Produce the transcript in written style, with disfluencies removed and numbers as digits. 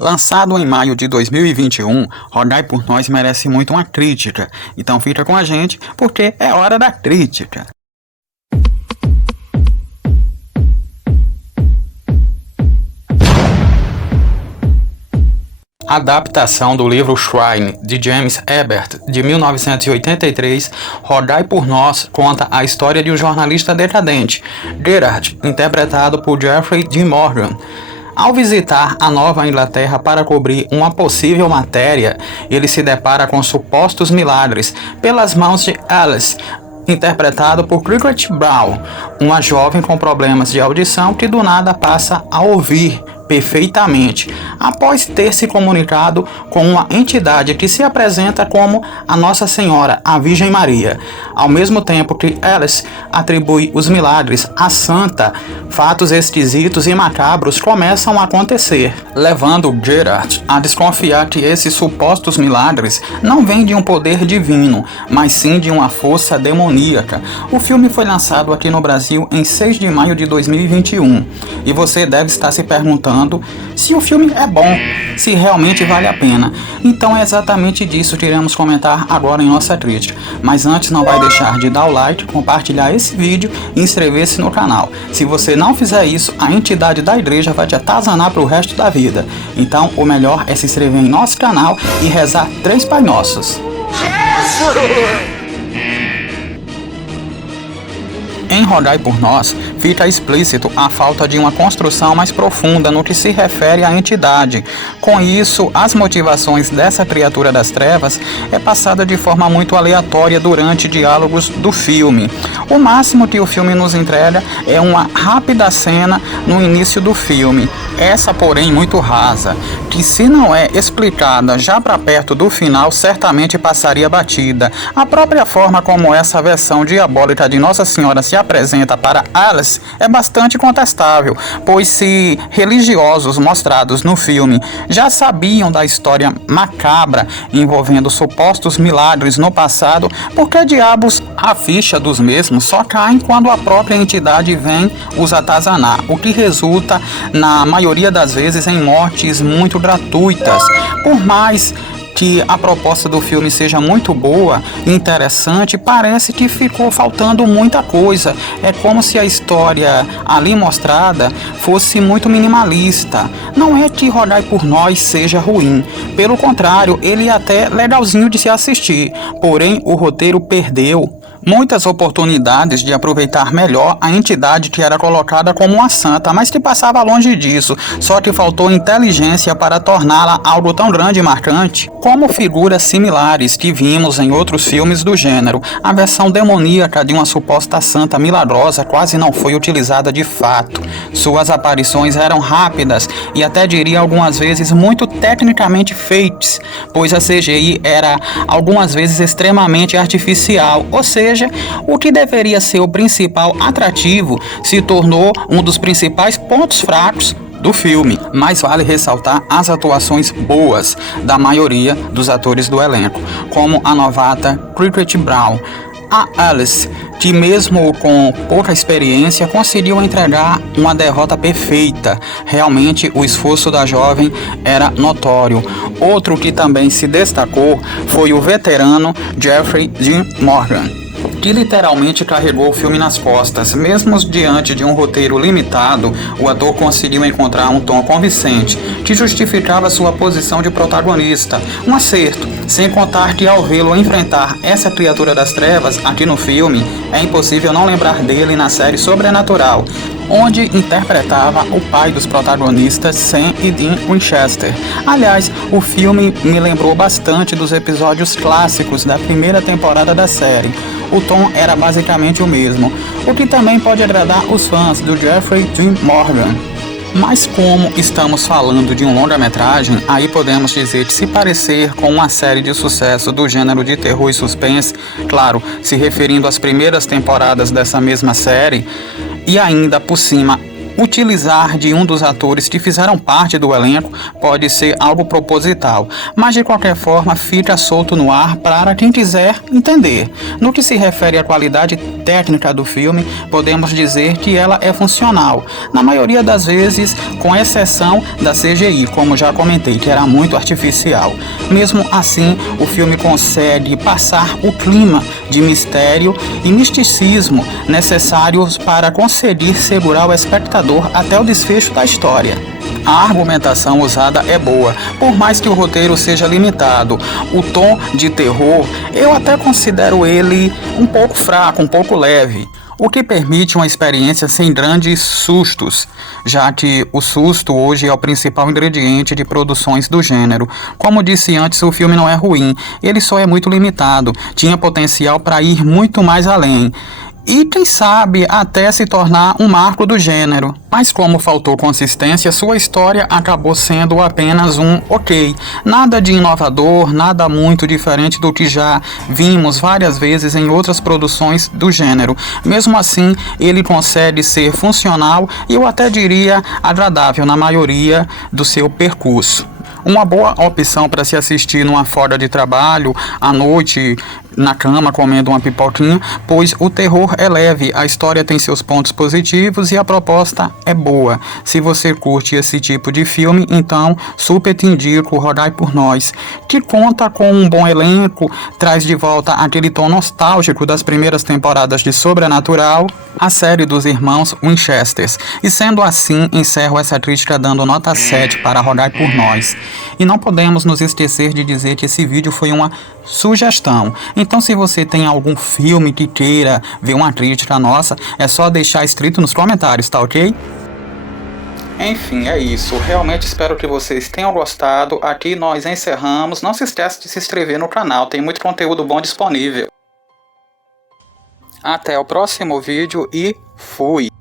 Lançado em maio de 2021, Rodai por Nós merece muito uma crítica, então fica com a gente porque é hora da crítica. Adaptação do livro Shrine, de James Herbert, de 1983, Rodai por Nós conta a história de um jornalista decadente, Gerard, interpretado por Jeffrey Dean Morgan. Ao visitar a Nova Inglaterra para cobrir uma possível matéria, ele se depara com supostos milagres pelas mãos de Alice, interpretado por Cricket Brown, uma jovem com problemas de audição que do nada passa a ouvir perfeitamente, após ter se comunicado com uma entidade que se apresenta como a Nossa Senhora, a Virgem Maria. Ao mesmo tempo que Alice atribui os milagres à santa, fatos esquisitos e macabros começam a acontecer, levando Gerard a desconfiar que esses supostos milagres não vêm de um poder divino, mas sim de uma força demoníaca. O filme foi lançado aqui no Brasil em 6 de maio de 2021, e você deve estar se perguntando se o filme é bom, se realmente vale a pena. Então é exatamente disso que iremos comentar agora em nossa crítica. Mas antes, não vai deixar de dar o like, compartilhar esse vídeo e inscrever-se no canal. Se você não fizer isso, a entidade da igreja vai te atazanar para o resto da vida. Então o melhor é se inscrever em nosso canal e rezar 3 Pai Nossos. Em Rodai por Nós, fica explícito a falta de uma construção mais profunda no que se refere à entidade. Com isso, as motivações dessa criatura das trevas é passada de forma muito aleatória durante diálogos do filme. O máximo que o filme nos entrega é uma rápida cena no início do filme, essa porém muito rasa, que se não é explicada já para perto do final, certamente passaria batida. A própria forma como essa versão diabólica de Nossa Senhora se apresenta para Alice é bastante contestável, pois se religiosos mostrados no filme já sabiam da história macabra envolvendo supostos milagres no passado, por que diabos a ficha dos mesmos só caem quando a própria entidade vem os atazanar, o que resulta, na maioria das vezes, em mortes muito gratuitas. Por mais que a proposta do filme seja muito boa e interessante, parece que ficou faltando muita coisa. É como se a história ali mostrada fosse muito minimalista. Não é que Rodai por Nós seja ruim, pelo contrário, ele é até legalzinho de se assistir, porém o roteiro perdeu muitas oportunidades de aproveitar melhor a entidade que era colocada como uma santa, mas que passava longe disso, só que faltou inteligência para torná-la algo tão grande e marcante como figuras similares que vimos em outros filmes do gênero. A versão demoníaca de uma suposta santa milagrosa quase não foi utilizada de fato. Suas aparições eram rápidas e até diria algumas vezes muito tecnicamente feitas, pois a CGI era algumas vezes extremamente artificial, ou seja, o que deveria ser o principal atrativo se tornou um dos principais pontos fracos do filme. Mas vale ressaltar as atuações boas da maioria dos atores do elenco, como a novata Cricket Brown, a Alice, que mesmo com pouca experiência conseguiu entregar uma derrota perfeita. Realmente o esforço da jovem era notório. Outro que também se destacou foi o veterano Jeffrey Dean Morgan, que literalmente carregou o filme nas costas. Mesmo diante de um roteiro limitado, o ator conseguiu encontrar um tom convincente que justificava sua posição de protagonista. Um acerto, sem contar que ao vê-lo enfrentar essa criatura das trevas aqui no filme, é impossível não lembrar dele na série Sobrenatural, onde interpretava o pai dos protagonistas, Sam e Dean Winchester. Aliás, o filme me lembrou bastante dos episódios clássicos da primeira temporada da série. O tom era basicamente o mesmo, o que também pode agradar os fãs do Jeffrey Dean Morgan. Mas como estamos falando de um longa-metragem, aí podemos dizer que se parecer com uma série de sucesso do gênero de terror e suspense, claro, se referindo às primeiras temporadas dessa mesma série, e ainda por cima utilizar de um dos atores que fizeram parte do elenco pode ser algo proposital, mas de qualquer forma fica solto no ar para quem quiser entender. No que se refere à qualidade técnica do filme, podemos dizer que ela é funcional, na maioria das vezes, com exceção da CGI, como já comentei, que era muito artificial. Mesmo assim, o filme consegue passar o clima de mistério e misticismo necessários para conseguir segurar o espectador até o desfecho da história. A argumentação usada é boa, por mais que o roteiro seja limitado. O tom de terror, eu até considero ele um pouco fraco, um pouco leve, o que permite uma experiência sem grandes sustos, já que o susto hoje é o principal ingrediente de produções do gênero. Como disse antes, o filme não é ruim, ele só é muito limitado, tinha potencial para ir muito mais além. E quem sabe até se tornar um marco do gênero. Mas como faltou consistência, sua história acabou sendo apenas um ok. Nada de inovador, nada muito diferente do que já vimos várias vezes em outras produções do gênero. Mesmo assim, ele consegue ser funcional e eu até diria agradável na maioria do seu percurso. Uma boa opção para se assistir numa folga de trabalho, à noite, na cama, comendo uma pipoquinha, pois o terror é leve, a história tem seus pontos positivos e a proposta é boa. Se você curte esse tipo de filme, então super te indico Rogai por Nós, que conta com um bom elenco, traz de volta aquele tom nostálgico das primeiras temporadas de Sobrenatural, a série dos irmãos Winchester. E sendo assim, encerro essa crítica dando nota 7 para Rogai por Nós. E não podemos nos esquecer de dizer que esse vídeo foi uma sugestão. Então, se você tem algum filme que queira ver uma crítica nossa, é só deixar escrito nos comentários, tá ok? Enfim, é isso. Realmente espero que vocês tenham gostado. Aqui nós encerramos. Não se esqueça de se inscrever no canal, tem muito conteúdo bom disponível. Até o próximo vídeo e fui!